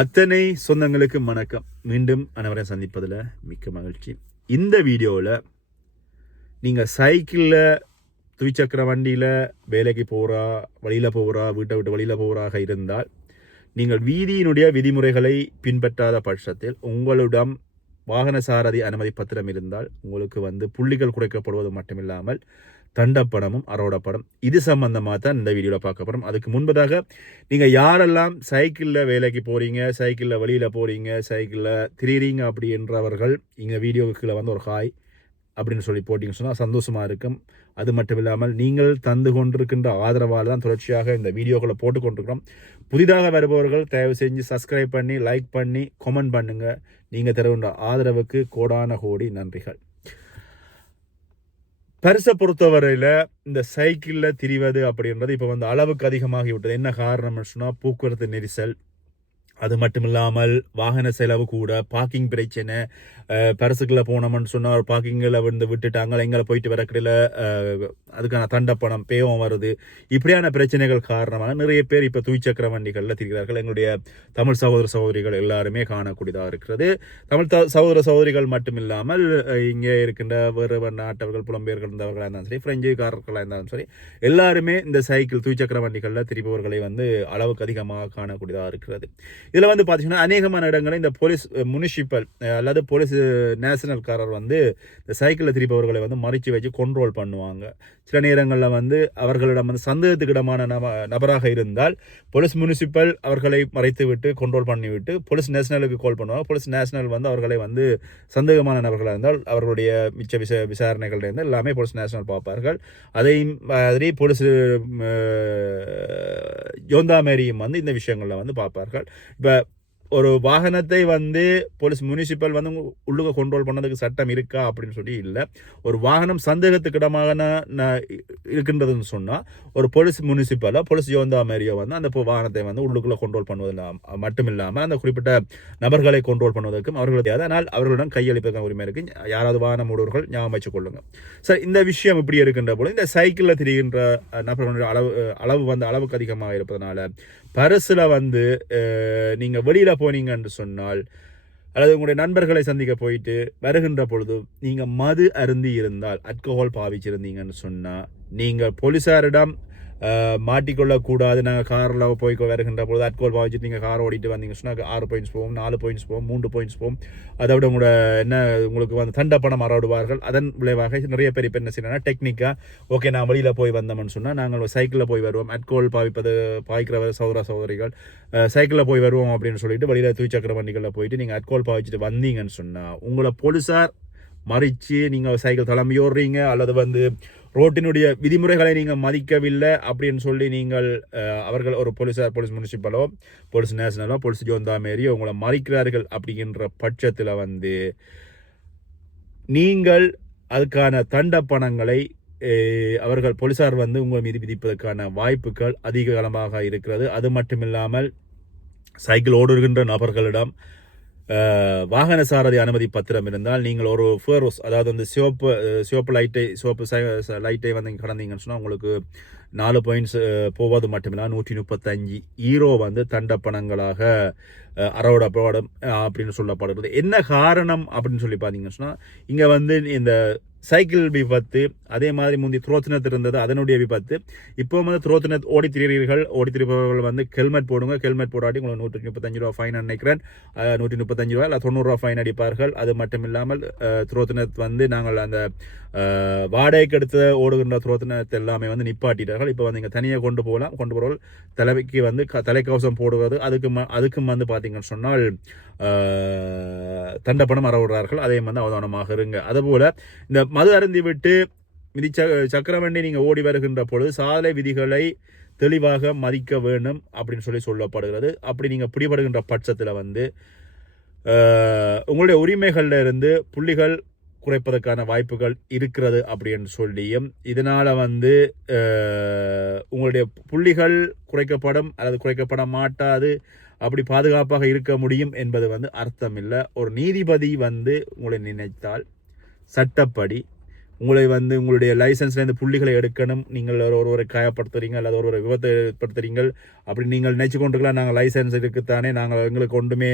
அத்தனை சொந்தங்களுக்கு வணக்கம். மீண்டும் அனைவரையும் சந்திப்பதில் மிக்க மகிழ்ச்சி. இந்த வீடியோவில் நீங்கள் சைக்கிளில் துவிச்சக்கர வண்டியில் வேலைக்கு போகிறா வழியில் போகிறா வீட்டை விட்டு வழியில் போகிறாக இருந்தால் நீங்கள் வீதியினுடைய விதிமுறைகளை பின்பற்றாத பட்சத்தில் உங்களிடம் வாகன சாரதி அனுமதி பத்திரம் இருந்தால் உங்களுக்கு வந்து புள்ளிகள் குறைக்கப்படுவது மட்டுமில்லாமல் தண்டப்படமும் அரோடப்படம். இது சம்பந்தமாக தான் இந்த வீடியோவில் பார்க்க போகிறோம் அதுக்கு முன்பதாக நீங்கள் யாரெல்லாம் சைக்கிளில் வேலைக்கு போகிறீங்க சைக்கிளில் வெளியில் போகிறீங்க சைக்கிளில் திரிறீங்க அப்படின்றவர்கள் இங்கே வீடியோவுக்குள்ள வந்து ஒரு ஹாய் அப்படின்னு சொல்லி போட்டிங்கன்னு சொன்னால் சந்தோஷமாக இருக்கும். அது மட்டும் இல்லாமல் நீங்கள் தந்து கொண்டிருக்கின்ற ஆதரவால் தான் தொடர்ச்சியாக இந்த வீடியோக்களை போட்டு கொண்டிருக்கிறோம். புதிதாக வருபவர்கள் தயவு செஞ்சு சப்ஸ்கிரைப் பண்ணி லைக் பண்ணி கமெண்ட் பண்ணுங்கள் நீங்கள் தருகின்ற ஆதரவுக்கு கோடான கோடி நன்றிகள். பரிசை பொறுத்தவரையில் இந்த சைக்கிளில் திரிவது அப்படின்றது இப்போ வந்து அளவுக்கு அதிகமாகி விட்டது என்ன காரணம்னு சொன்னால் போக்குவரத்து நெரிசல். அது மட்டும் இல்லாமல் வாகன செலவு கூட பார்க்கிங் பிரச்சனை பரிசுக்குள்ளே போனோம்னு சொன்னால் ஒரு பார்க்கிங்கில் வந்து விட்டுட்டாங்க. எங்களை போயிட்டு வரக்கடையில் அதுக்கான தண்டப்பணம் பேவம் வருது. இப்படியான பிரச்சனைகள் காரணமாக நிறைய பேர் இப்போ துய்ச்சக்கர வண்டிகளில் திரிகிறார்கள். எங்களுடைய தமிழ் சகோதர சகோதரிகள் எல்லாருமே காணக்கூடியதாக இருக்கிறது. தமிழ் த சகோதர சகோதரிகள் மட்டும் இல்லாமல் இங்கே இருக்கின்ற வேறு நாட்டவர்கள் புலம்பெயர்கள் இருந்தவர்களாக இருந்தாலும் சரி பிரெஞ்சுக்காரர்களாக இருந்தாலும் சரி எல்லாருமே இந்த சைக்கிள் துய்ச்சக்கர வண்டிகளில் திரிபவர்களை வந்து அளவுக்கு அதிகமாக காணக்கூடியதாக இருக்கிறது. இதில் வந்து பார்த்தீங்கன்னா அநேகமான இடங்களில் இந்த போலீஸ் முனிசிபல் அல்லது போலீஸ் நேஷனல்காரர் வந்து இந்த சைக்கிளில் திரிப்பவர்களை வந்து மறைச்சு வச்சு கண்ட்ரோல் பண்ணுவாங்க. சில நேரங்களில் வந்து அவர்களிடம் வந்து சந்தேகத்துக்கிடமான நப நபராக இருந்தால் போலீஸ் முனிசிபல் அவர்களை மறைத்து விட்டு கண்ட்ரோல் பண்ணிவிட்டு போலீஸ் நேஷனலுக்கு கால் பண்ணுவாங்க. போலீஸ் நேஷனல் வந்து அவர்களை வந்து சந்தேகமான நபர்களாக இருந்தால் அவர்களுடைய மிச்ச விச விசாரணைகள் இருந்து எல்லாமே போலீஸ் நேஷனல் பார்ப்பார்கள். அதே மாதிரி போலீஸ் யோந்தாமேரியும் வந்து இந்த விஷயங்களில் வந்து பார்ப்பார்கள். இப்போ ஒரு வாகனத்தை வந்து போலீஸ் முனிசிபல் வந்து உள்ளுக கண்ட்ரோல் பண்ணதுக்கு சட்டம் இருக்கா அப்படின்னு சொல்லி இல்லை. ஒரு வாகனம் சந்தேகத்துக்கு இடமாக இருக்கின்றதுன்னு சொன்னால் ஒரு போலீஸ் முனிசிபலோ போலீஸ் யோந்தா மாரியோ வந்து அந்த வாகனத்தை வந்து உள்ளுக்குள்ளே கண்ட்ரோல் பண்ணுவது மட்டும் இல்லாமல் அந்த குறிப்பிட்ட நபர்களை கண்ட்ரோல் பண்ணுவதற்கும் அவர்களுக்கு அதனால் அவர்களிடம் கையளிப்பதற்கான உரிமை இருக்குது யாராவது வாகனம் ஊடுவர்கள் ஞாபகம் வச்சுக் கொள்ளுங்க. சார் இந்த விஷயம் இப்படி இருக்கின்ற போது இந்த சைக்கிளில் திரிகின்ற நபர்களுடைய அளவு அளவு வந்து அளவுக்கு அதிகமாக இருப்பதனால பரிசில் வந்து நீங்கள் வெளியில் போனீங்கன்னு சொன்னால் அல்லது உங்களுடைய நண்பர்களை சந்திக்க போயிட்டு வருகின்ற பொழுது நீங்கள் மது அருந்தி இருந்தால் அல்கோஹால் பாவிச்சிருந்தீங்கன்னு சொன்னால் நீங்கள் போலீஸாரிடம் மாட்டிக்கொள்ளக்கூடாது. நாங்கள் காரில் போய் வருகின்ற பொழுது அட்கோல் பாவிச்சுட்டு நீங்கள் கார் ஓடிட்டு வந்தீங்க சொன்னால் ஆறு பாயிண்ட்ஸ் போவோம் நாலு பாயிண்ட்ஸ் போவோம் மூன்று பாயிண்ட்ஸ் போவோம். அதை விட உங்களோட என்ன உங்களுக்கு வந்து தண்ட பணம் மறவிடுவார்கள் அதன் விளைவாக நிறைய பேர் இப்போ என்ன செய்யணும்னா டெக்னிக்காக ஓகே நான் வெளியில் போய் வந்தோம்னு சொன்னால் நாங்கள் சைக்கிளில் போய் வருவோம். அட்கோல் பாவிப்பது பாய்க்கிறவர் சௌதர சௌதரிகள் சைக்கிளில் போய் வருவோம் அப்படின்னு சொல்லிட்டு வெளியில் தூய்ச்சக்கர வண்டிகளில் போயிட்டு நீங்கள் அட்கோல் பாவிச்சுட்டு வந்தீங்கன்னு சொன்னால் உங்களை போலீஸார் மறித்து நீங்கள் சைக்கிள் கிளம்பி ஓடுறீங்க அல்லது வந்து ரோட்டினுடைய விதிமுறைகளை நீங்கள் மதிக்கவில்லை அப்படின்னு சொல்லி நீங்கள் அவர்கள் ஒரு போலீஸார் போலீஸ் முனிசிபலோ போலீஸ் நேஷனலோ போலீஸ் ஜோந்தா மாரியோ உங்களை மறிக்கிறார்கள் அப்படிங்கிற பட்சத்தில் வந்து நீங்கள் அதுக்கான தண்ட பணங்களை அவர்கள் போலீஸார் வந்து உங்கள் மீது விதிப்பதற்கான வாய்ப்புகள் அதிக காலமாக இருக்கிறது. அது மட்டும் இல்லாமல் சைக்கிள் ஓடுகின்ற நபர்களிடம் வாகன சாரதி அனுமதி பத்திரம் இருந்தால் நீங்கள் ஒரு ஃபேரோஸ் அதாவது வந்து சிவப்பு சிவப்பு லைட்டை சிவப்பு லைட்டை வந்து கடந்தீங்கன்னு சொன்னால் உங்களுக்கு நாலு பாயிண்ட்ஸ் போவது மட்டுமில்ல நூற்றி முப்பத்தஞ்சு ஈரோ வந்து தண்டப்பணங்களாக அறவிடப்படும் அப்படின்னு சொல்லப்படுகிறது. என்ன காரணம் அப்படின்னு சொல்லி பார்த்தீங்கன்னு சொன்னால் இங்கே வந்து இந்த சைக்கிள் விபத்து அதே மாதிரி முந்தி துரோத்தினத்து இருந்தது அதனுடைய விபத்து. இப்போ வந்து துரோத்தினத் ஓடி திரிகிறீர்கள் ஓடி திரிபவர்கள் வந்து ஹெல்மெட் போடுங்க ஹெல்மெட் போடாட்டி உங்களுக்கு நூற்றி முப்பத்தஞ்சு ரூபா ஃபைன் நினைக்கிறேன். நூற்றி முப்பத்தஞ்சு ரூபா இல்லை தொண்ணூறுரூவா ஃபைன் அடிப்பார்கள். அது மட்டும் இல்லாமல் துரோத்தினத் வந்து நாங்கள் அந்த வாடகைக்கு எடுத்து ஓடுகின்ற துரோத்தினத்தை எல்லாமே வந்து நிப்பாட்டிட்டார்கள். இப்போ வந்து இங்கே தனியாக கொண்டு போகலாம். கொண்டு போகிறவர்கள் தலைக்கு வந்து க தலைக்கவசம் போடுவது அதுக்கு ம அதுக்கும் வந்து பார்த்தீங்கன்னு சொன்னால் தண்டப்பணம் அறவிடுறார்கள். அதையும் வந்து அவதானமாக இருங்க. அதுபோல் இந்த மது அருந்தி விட்டு மிதி சக்கரவண்டி நீங்கள் ஓடி வருகின்ற பொழுது சாலை விதிகளை தெளிவாக மதிக்க வேண்டும் அப்படின்னு சொல்லி சொல்லப்படுகிறது. அப்படி நீங்கள் பிடிபடுகின்ற பட்சத்தில் வந்து உங்களுடைய உரிமைகளில் இருந்து புள்ளிகள் குறைப்பதற்கான வாய்ப்புகள் இருக்கிறது அப்படின்னு சொல்லியும் இதனால் வந்து உங்களுடைய புள்ளிகள் குறைக்கப்படும் அல்லது குறைக்கப்பட மாட்டாது அப்படி பாதுகாப்பாக இருக்க முடியும் என்பது வந்து அர்த்தமில்லை. ஒரு நீதிபதி வந்து உங்களை நினைத்தால் சட்டப்படி உங்களை வந்து உங்களுடைய லைசன்ஸ்லேருந்து புள்ளிகளை எடுக்கணும். நீங்கள் ஒரு ஒருவரை காயப்படுத்துறீங்க அல்லது ஒருவரை விபத்தை ஏற்படுத்துறீங்க அப்படி நீங்கள் நினச்சி கொண்டிருக்கலாம் நாங்கள் லைசன்ஸ் இருக்குத்தானே நாங்கள் எங்களுக்கு ஒன்றுமே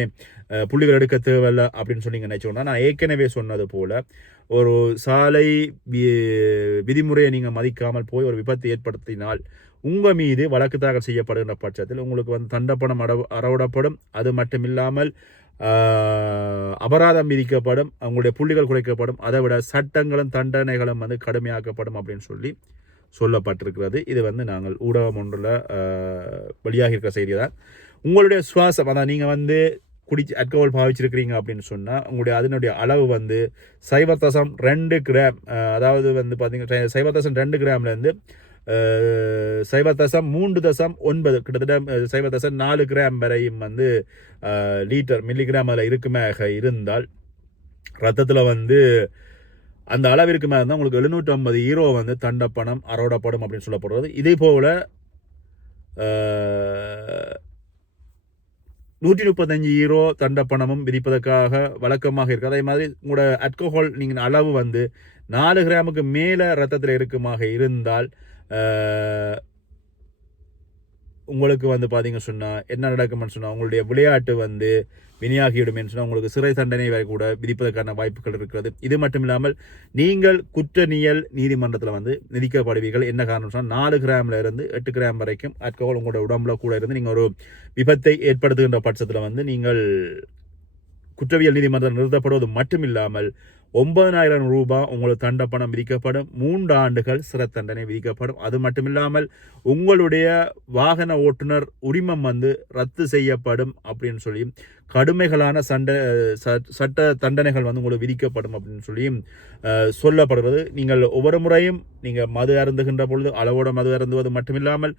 புள்ளிகள் எடுக்க தேவையில்ல அப்படின்னு சொல்லி நீங்கள் நினச்சிக்கொண்டா நான் ஏற்கனவே சொன்னது போல் ஒரு சாலை வி- விதிமுறையை நீங்கள் மதிக்காமல் போய் ஒரு விபத்து ஏற்படுத்தினால் உங்கள் மீது வழக்கு தாக்கல் செய்யப்படுகின்ற பட்சத்தில் உங்களுக்கு வந்து தண்டப்பணம் அட அறவிடப்படும். அது மட்டும் இல்லாமல் அபராதம் விதிக்கப்படும் அவங்களுடைய புள்ளிகள் குறைக்கப்படும் அதை விட சட்டங்களும் தண்டனைகளும் வந்து கடுமையாக்கப்படும் அப்படின்னு சொல்லி சொல்லப்பட்டிருக்கிறது. இது வந்து நாங்கள் ஊடகம் ஒன்றில் வெளியாகி இருக்கிற செய்தி தான். உங்களுடைய சுவாசம் அதான் நீங்கள் வந்து குடிச்சு அல்கோஹால் பாவிச்சிருக்கிறீங்க அப்படின்னு சொன்னால் உங்களுடைய அதனுடைய அளவு வந்து சைபர் தசம் ரெண்டு கிராம் அதாவது வந்து பார்த்தீங்கன்னா சைபர் தசம் ரெண்டு கிராம்லேருந்து சைபர் தசம் மூன்று தசம் ஒன்பது. கிட்டத்தட்ட அஹ், சைபர் தசம் நாலு கிராம் வரையும் வந்து லீட்டர் மில்லிகிராம் அதில் இருக்குமாக இருந்தால் ரத்தத்தில் வந்து அந்த அளவிற்கு மேலே இருந்தால் உங்களுக்கு எழுநூற்றி ஐம்பது ஈரோ வந்து தண்டப்பணம் அறவிடப்படும் அப்படின்னு சொல்லப்படுறது இதே போல் நூற்றி முப்பத்தஞ்சு ஈரோ தண்டப்பணமும் விதிப்பதற்காக வழக்கமாக இருக்குது அதே மாதிரி உங்களோட அல்கோஹால் நீங்கள் அளவு வந்து நாலு கிராமுக்கு மேலே ரத்தத்தில் இருக்குமாக இருந்தால் உங்களுக்கு வந்து பார்த்தீங்க சொன்னால் என்ன நடக்கும்னு சொன்னால் உங்களுடைய விளையாட்டு வந்து வினியாகிவிடும்னு சொன்னால் உங்களுக்கு சிறை தண்டனை வரை கூட விதிப்பதற்கான வாய்ப்புகள் இருக்கிறது. இது மட்டும் இல்லாமல் நீங்கள் குற்றவியல் நீதிமன்றத்தில் வந்து விதிக்கப்படுவீர்கள். என்ன காரணம் சொன்னால் நாலு கிராமில் இருந்து எட்டு கிராம் வரைக்கும் ஆல்கஹால் உங்களோட உடம்புல கூட இருந்து நீங்கள் ஒரு விபத்தை ஏற்படுத்துகின்ற பட்சத்தில் வந்து நீங்கள் குற்றவியல் நீதிமன்றம் நிறுத்தப்படுவது மட்டும் இல்லாமல் ஒன்பதனாயிரம் ரூபாய் உங்களுக்கு தண்டப்பணம் விதிக்கப்படும். மூன்று ஆண்டுகள் சிறை தண்டனை விதிக்கப்படும். அது மட்டும் இல்லாமல் உங்களுடைய வாகன ஓட்டுநர் உரிமம் வந்து ரத்து செய்யப்படும் அப்படின்னு சொல்லி கடுமைகளான சண்டை ச- சட்ட தண்டனைகள் வந்து உங்களுக்கு விதிக்கப்படும் அப்படின்னு சொல்லி சொல்லப்படுகிறது. நீங்கள் ஒவ்வொரு முறையும் நீங்கள் மது அருந்துகின்ற பொழுது அளவோட மது அருந்துவது மட்டுமில்லாமல்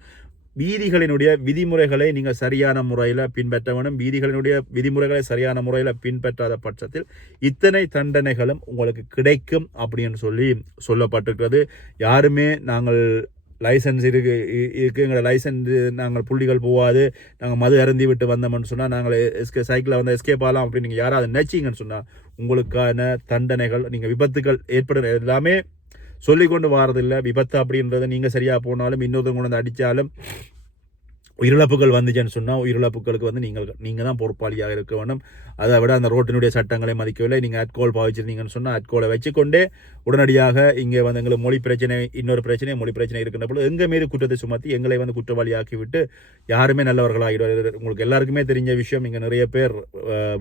வீதிகளினுடைய விதிமுறைகளை நீங்கள் சரியான முறையில் பின்பற்ற வேண்டும். வீதிகளினுடைய விதிமுறைகளை சரியான முறையில் பின்பற்றாத பட்சத்தில் இத்தனை தண்டனைகளும் உங்களுக்கு கிடைக்கும் அப்படின்னு சொல்லி சொல்லப்பட்டிருக்கிறது. யாருமே நாங்கள் லைசன்ஸ் இருக்கு இ- இருக்கு லைசன்ஸ் நாங்கள் புள்ளிகள் போகாது. நாங்கள் மது அருந்தி விட்டு வந்தோம்னு சொன்னால் நாங்கள் எஸ்கே சைக்கிளில் வந்து எஸ்கேப் ஆகலாம் அப்படின்னு நீங்கள் யாராவது நினச்சிங்கன்னு சொன்னால் உங்களுக்கான தண்டனைகள் நீங்கள் விபத்துகள் ஏற்படுற எல்லாமே சொல்லிக்கொண்டு வாரதில்லை. விபத்து அப்படின்றத நீங்கள் சரியாக போனாலும் இன்னொருத்தவங்க கொண்டு வந்து அடித்தாலும் உயிரிழப்புகள் வந்துச்சுன்னு சொன்னால் உயிரிழப்புகளுக்கு வந்து நீங்கள் நீங்கள் தான் பொறுப்பாளியாக இருக்க வேண்டும். அதை விட அந்த ரோட்டினுடைய சட்டங்களை மதிக்கவில்லை. நீங்கள் அட்கோல் பாவிச்சிருந்தீங்கன்னு சொன்னால் அட்கோலை வச்சுக்கொண்டே உடனடியாக இங்கே வந்து எங்களுக்கு மொழி பிரச்சனை இன்னொரு பிரச்சனை மொழி பிரச்சனை இருக்கின்ற பொழுது எங்கள் மீது குற்றத்தை சுமத்தி எங்களை வந்து குற்றவாளியாக்கி விட்டு யாருமே நல்லவர்களாகிடுவார் உங்களுக்கு எல்லாருக்குமே தெரிஞ்ச விஷயம் இங்கே நிறைய பேர்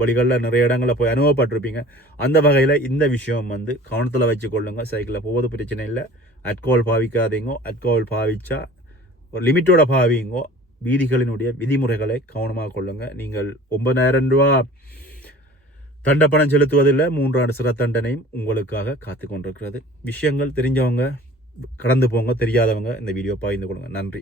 வழிகளில் நிறைய இடங்களில் போய் அனுபவப்பட்டிருப்பீங்க. அந்த வகையில் இந்த விஷயம் வந்து கவனத்தில் வச்சு கொள்ளுங்கள் சைக்கிளில் போவது பிரச்சனை இல்லை. அட்கோல் பாவிக்காதீங்கோ அட்கோல் பாவிச்சா ஒரு லிமிட்டோட பாவிங்கோ வீதிகளினுடைய விதிமுறைகளை கவனமாக கொள்ளுங்க. நீங்கள் ஒன்பதாயிரம் ரூபா தண்ட பணம் செலுத்துவதில் மூன்றாண்டு சிற தண்டனையும் உங்களுக்காக காத்து கொண்டிருக்கிறது விஷயங்கள் தெரிஞ்சவங்க கடந்து போங்க தெரியாதவங்க இந்த வீடியோ பகிர்ந்து கொடுங்க நன்றி.